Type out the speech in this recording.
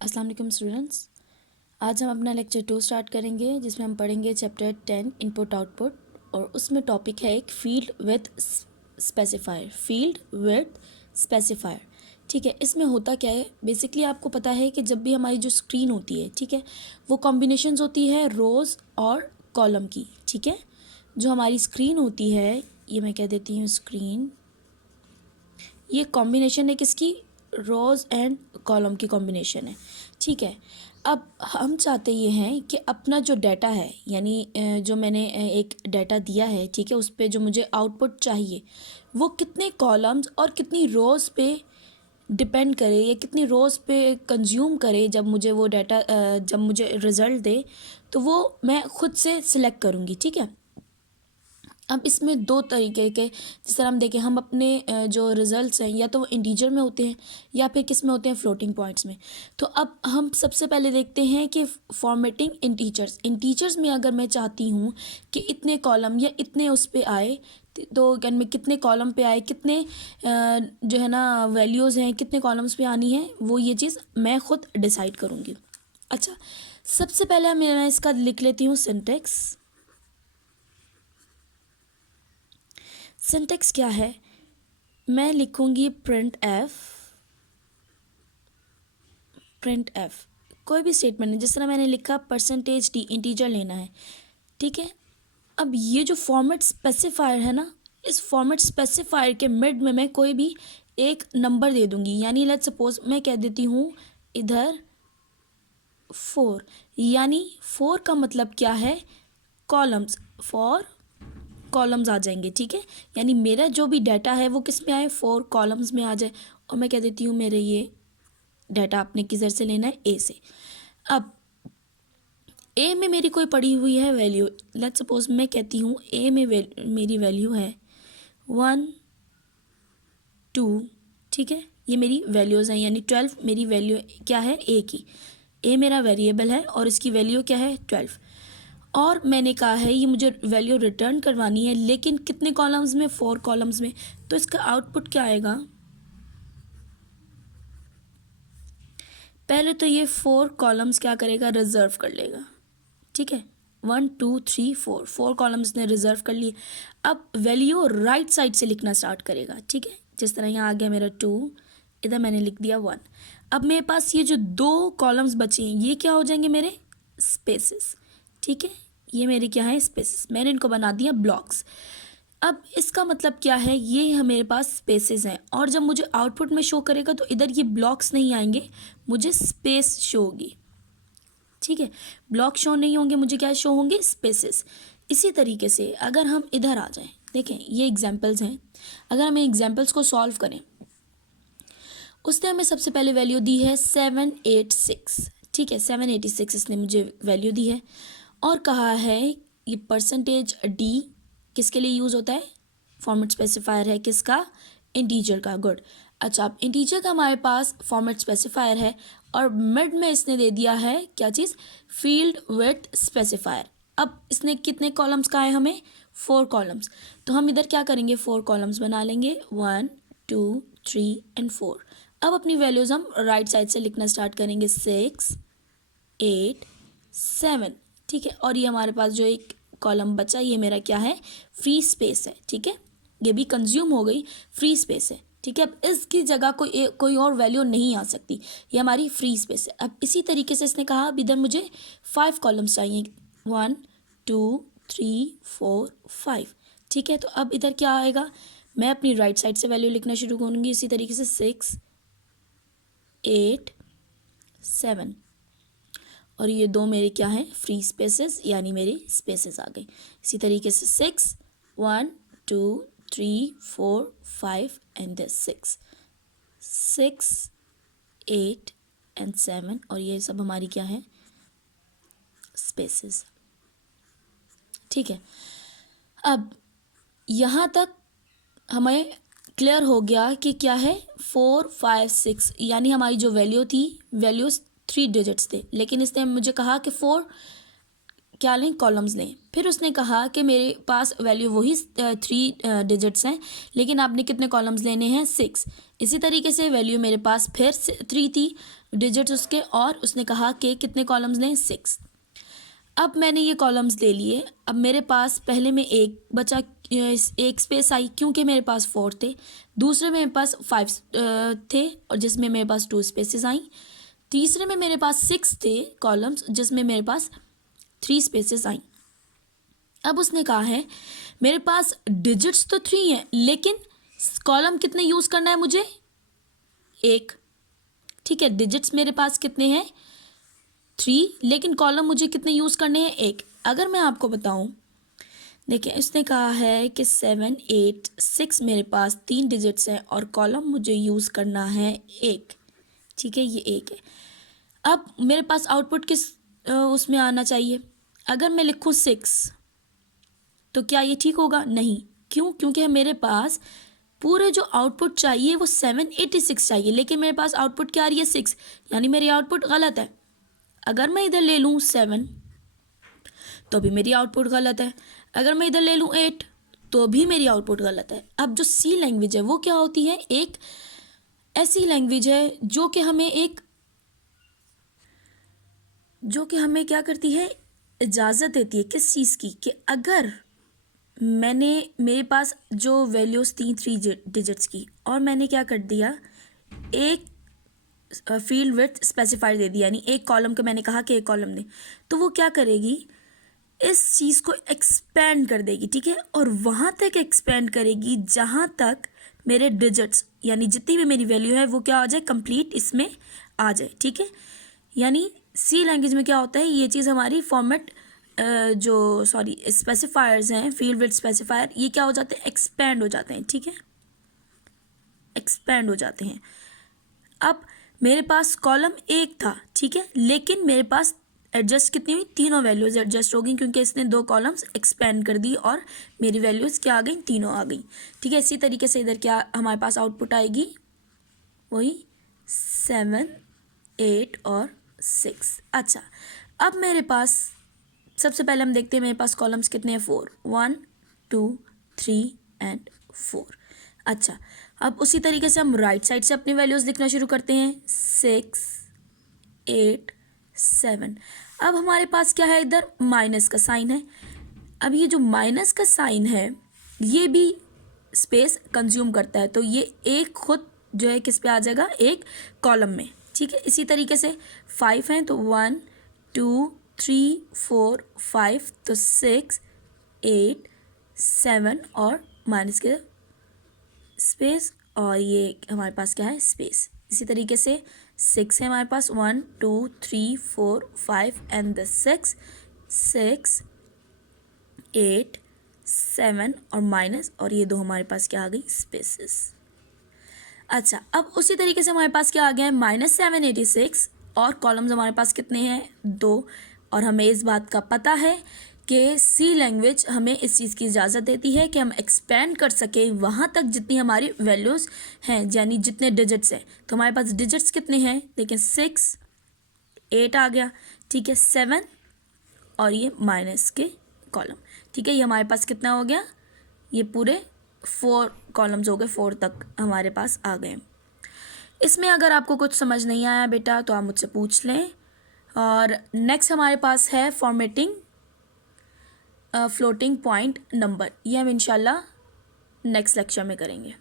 अस्सलाम वालेकुम स्टूडेंट्स। आज हम अपना लेक्चर 2 स्टार्ट करेंगे जिसमें हम पढ़ेंगे चैप्टर 10 इनपुट आउटपुट और उसमें टॉपिक है एक फील्ड विथ स्पेसिफायर। ठीक है, इसमें होता क्या है, बेसिकली आपको पता है कि जब भी हमारी जो स्क्रीन होती है, ठीक है, वो कॉम्बिनेशंस होती है रोज़ और कॉलम की। ठीक है, जो हमारी स्क्रीन होती है, ये मैं कह देती हूँ स्क्रीन, ये कॉम्बिनेशन है किसकी, रोज़ एंड कॉलम की कॉम्बिनेशन है। ठीक है, अब हम चाहते ये हैं कि अपना जो डाटा है, यानी जो मैंने एक डाटा दिया है, ठीक है, उस पर जो मुझे आउटपुट चाहिए वो कितने कॉलम्स और कितनी रोज़ पे डिपेंड करे या कितनी रोज़ पे कंज्यूम करे। जब मुझे वो डाटा जब मुझे रिज़ल्ट दे तो वो मैं खुद से सिलेक्ट करूँगी। ठीक है, अब इसमें दो तरीके के, जिस तरह हम देखें, हम अपने जो रिज़ल्ट्स हैं या तो वो इंटीजर में होते हैं या फिर किस में होते हैं, फ्लोटिंग पॉइंट्स में। तो अब हम सबसे पहले देखते हैं कि फॉर्मेटिंग इंटीजर्स में अगर मैं चाहती हूँ कि इतने कॉलम या इतने उस पे आए, तो कैन में कितने कॉलम पे आए, कितने जो है ना वैल्यूज़ हैं, कितने कॉलम्स पे आनी है, वो ये चीज़ मैं खुद डिसाइड करूँगी। अच्छा, सबसे पहले मैं इसका लिख लेती हूँ सिंटेक्स। सिंटेक्स क्या है, मैं लिखूंगी प्रिंट एफ कोई भी स्टेटमेंट है, जिस तरह मैंने लिखा %d इंटीजर लेना है। ठीक है, अब ये जो फॉर्मेट स्पेसिफायर है ना, इस फॉर्मेट स्पेसिफायर के मिड में मैं कोई भी एक नंबर दे दूंगी, यानी लेट्स सपोज मैं कह देती हूँ इधर 4, यानी 4 का मतलब क्या है, कॉलम्स, फॉर कॉलम्स आ जाएंगे। ठीक है, यानी मेरा जो भी डाटा है वो किस में आए, 4 कॉलम्स में आ जाए। और मैं कह देती हूँ मेरे ये डाटा आपने किधर से लेना है, ए से। अब ए में मेरी कोई पड़ी हुई है वैल्यू, लेट्स सपोज मैं कहती हूँ ए में मेरी वैल्यू है 1 2। ठीक है, ये मेरी वैल्यूज़ हैं, यानी 12 मेरी वैल्यू क्या है, ए की। ए मेरा वेरिएबल है और इसकी वैल्यू क्या है, 12। और मैंने कहा है ये मुझे वैल्यू रिटर्न करवानी है, लेकिन कितने कॉलम्स में, 4 कॉलम्स में। तो इसका आउटपुट क्या आएगा, पहले तो ये 4 कॉलम्स क्या करेगा, रिजर्व कर लेगा। ठीक है, 1 2 3 4 कॉलम्स ने रिजर्व कर लिए। अब वैल्यू राइट साइड से लिखना स्टार्ट करेगा। ठीक है, जिस तरह यहाँ आ गया मेरा 2, इधर मैंने लिख दिया 1। अब मेरे पास ये जो 2 कॉलम्स बचे हैं, ये क्या हो जाएंगे, मेरे स्पेसेस। ठीक है, ये मेरे क्या है, स्पेसेस, मैंने इनको बना दिया ब्लॉक्स। अब इसका मतलब क्या है, ये मेरे पास स्पेसेस हैं, और जब मुझे आउटपुट में शो करेगा तो इधर ये ब्लॉक्स नहीं आएंगे, मुझे स्पेस शो होगी। ठीक है, ब्लॉक शो नहीं होंगे, मुझे क्या शो होंगे, स्पेसेस। इसी तरीके से अगर हम इधर आ जाएं, देखें ये एग्जांपल्स हैं, अगर हम एग्जांपल्स को सॉल्व करें, उसने हमें सबसे पहले वैल्यू दी है 786। ठीक है, 786 इसने मुझे वैल्यू दी है, और कहा है ये %d किसके लिए यूज़ होता है, फॉर्मेट स्पेसिफायर है किसका, इंटीजर का। गुड। अच्छा, अब इंटीजर का हमारे पास फॉर्मेट स्पेसिफायर है, और मिड में इसने दे दिया है क्या चीज़, फील्ड विड्थ स्पेसिफायर। अब इसने कितने कॉलम्स का है हमें, 4 कॉलम्स। तो हम इधर क्या करेंगे, 4 कॉलम्स बना लेंगे, 1 2 3 एंड 4। अब अपनी वैल्यूज़ हम राइट साइड से लिखना स्टार्ट करेंगे, 6 8 7। ठीक है, और ये हमारे पास जो एक कॉलम बचा, ये मेरा क्या है, फ्री स्पेस है। ठीक है, ये भी कंज्यूम हो गई, फ्री स्पेस है। ठीक है, अब इसकी जगह कोई और वैल्यू नहीं आ सकती, ये हमारी फ्री स्पेस है। अब इसी तरीके से इसने कहा अब इधर मुझे 5 कॉलम्स चाहिए, 1 2 3 4 5। ठीक है, तो अब इधर क्या आएगा, मैं अपनी राइट साइड से वैल्यू लिखना शुरू करूँगी इसी तरीके से, 6 8 7, और ये 2 मेरे क्या हैं, फ्री स्पेसेस, यानी मेरी स्पेसेस आ गई। इसी तरीके से 6 1 2 3 4 5 एंड दिस 6 8 एंड 7, और ये सब हमारी क्या है, स्पेसेस। ठीक है, अब यहाँ तक हमें क्लियर हो गया कि क्या है, 4 5 6, यानी हमारी जो वैल्यू थी, वैल्यूज 3 डिजिट्स थे, लेकिन इसने मुझे कहा कि 4 क्या लें, कॉलम्स लें। फिर उसने कहा कि मेरे पास वैल्यू वही 3 डिजिट्स हैं, लेकिन आपने कितने कॉलम्स लेने हैं, 6। इसी तरीके से वैल्यू मेरे पास फिर 3 थी, डिजिट्स उसके, और उसने कहा कि कितने कॉलम्स लें, 6। अब मैंने ये कॉलम्स ले लिए। अब मेरे पास पहले में एक बचा, एक स्पेस आई क्योंकि मेरे पास 4 थे। दूसरे में मेरे पास 5 थे और जिसमें मेरे पास 2 स्पेसेस आई। तीसरे में मेरे पास 6 थे कॉलम्स जिसमें मेरे पास 3 स्पेसेस आई। अब उसने कहा है मेरे पास डिजिट्स तो 3 हैं लेकिन कॉलम कितने यूज़ करना है मुझे, 1। ठीक है, डिजिट्स मेरे पास कितने हैं, 3, लेकिन कॉलम मुझे कितने यूज़ करने हैं, 1। अगर मैं आपको बताऊं, देखिए इसने कहा है कि 7, 8, 6 मेरे पास 3 डिजिट्स हैं और कॉलम मुझे यूज़ करना है 1। ठीक है, ये 1 है। अब मेरे पास आउटपुट किस उसमें आना चाहिए। अगर मैं लिखूँ 6 तो क्या ये ठीक होगा, नहीं। क्यों, क्योंकि मेरे पास पूरे जो आउटपुट चाहिए वो 786 चाहिए, लेकिन मेरे पास आउटपुट क्या आ रही है, 6, यानी मेरी आउटपुट गलत है। अगर मैं इधर ले लूँ 7 तो भी मेरी आउटपुट गलत है। अगर मैं इधर ले लूँ 8 तो भी मेरी आउटपुट गलत है। अब जो सी लैंग्वेज है वो क्या होती है, एक ऐसी लैंग्वेज है जो कि हमें क्या करती है, इजाज़त देती है किस चीज़ की, कि अगर मेरे पास जो वैल्यूज़ थी 3 डिजिट्स की और मैंने क्या कर दिया, एक फील्ड विड्थ स्पेसिफायर दे दिया, यानी एक कॉलम का मैंने कहा कि एक कॉलम दे, तो वो क्या करेगी, इस चीज़ को एक्सपेंड कर देगी। ठीक है, और वहाँ तक एक्सपेंड करेगी जहाँ तक मेरे डिजिट्स यानी जितनी भी मेरी वैल्यू है वो क्या आ जाए, कंप्लीट इसमें आ जाए। ठीक है, यानी सी लैंग्वेज में क्या होता है, ये चीज़ हमारी फॉर्मेट स्पेसिफायर्स हैं, फील्ड विड्थ स्पेसिफायर, ये क्या हो जाते हैं, एक्सपेंड हो जाते हैं। ठीक है, एक्सपेंड हो जाते हैं। अब मेरे पास कॉलम 1 था, ठीक है, लेकिन मेरे पास एडजस्ट कितनी हुई, तीनों वैल्यूज़ एडजस्ट हो गई क्योंकि इसने 2 कॉलम्स एक्सपेंड कर दी और मेरी वैल्यूज़ क्या आ गई, तीनों आ गई। ठीक है, इसी तरीके से इधर क्या हमारे पास आउटपुट आएगी, वही 7, 8 और 6। अच्छा, अब मेरे पास सबसे पहले हम देखते हैं मेरे पास कॉलम्स कितने हैं, 4, 1, 2, 3 एंड 4। अच्छा, अब उसी तरीके से हम राइट साइड से अपनी वैल्यूज़ लिखना शुरू करते हैं, 6, 8, 7। अब हमारे पास क्या है, इधर माइनस का साइन है। अब ये जो माइनस का साइन है ये भी स्पेस कंज्यूम करता है, तो ये एक खुद जो है किस पे आ जाएगा, एक कॉलम में। ठीक है, इसी तरीके से 5 हैं तो 1, 2, 3, 4, 5, तो 6, 8, 7 और माइनस के स्पेस, और ये हमारे पास क्या है, स्पेस। इसी तरीके से 6 है हमारे पास, 1, 2, 3, 4, 5 एंड द 6, 8, 7 और माइनस, और ये 2 हमारे पास क्या आ गई, स्पेसेस। अच्छा, अब उसी तरीके से हमारे पास क्या आ गया है, -786 और कॉलम्स हमारे पास कितने हैं, 2। और हमें इस बात का पता है कि सी लैंग्वेज हमें इस चीज़ की इजाज़त देती है कि हम एक्सपेंड कर सकें वहाँ तक जितनी हमारी वैल्यूज़ हैं, यानी जितने डिजिट्स हैं। तो हमारे पास डिजिट्स कितने हैं, देखिए 6, 8 आ गया, ठीक है, 7 और ये माइनस के कॉलम। ठीक है, ये हमारे पास कितना हो गया, ये पूरे 4 कॉलम्स हो गए, 4 तक हमारे पास आ गए। इसमें अगर आपको कुछ समझ नहीं आया बेटा तो आप मुझसे पूछ लें। और नेक्स्ट हमारे पास है फॉर्मेटिंग फ्लोटिंग पॉइंट नंबर, ये हम इंशाल्लाह नेक्स्ट लेक्चर में करेंगे।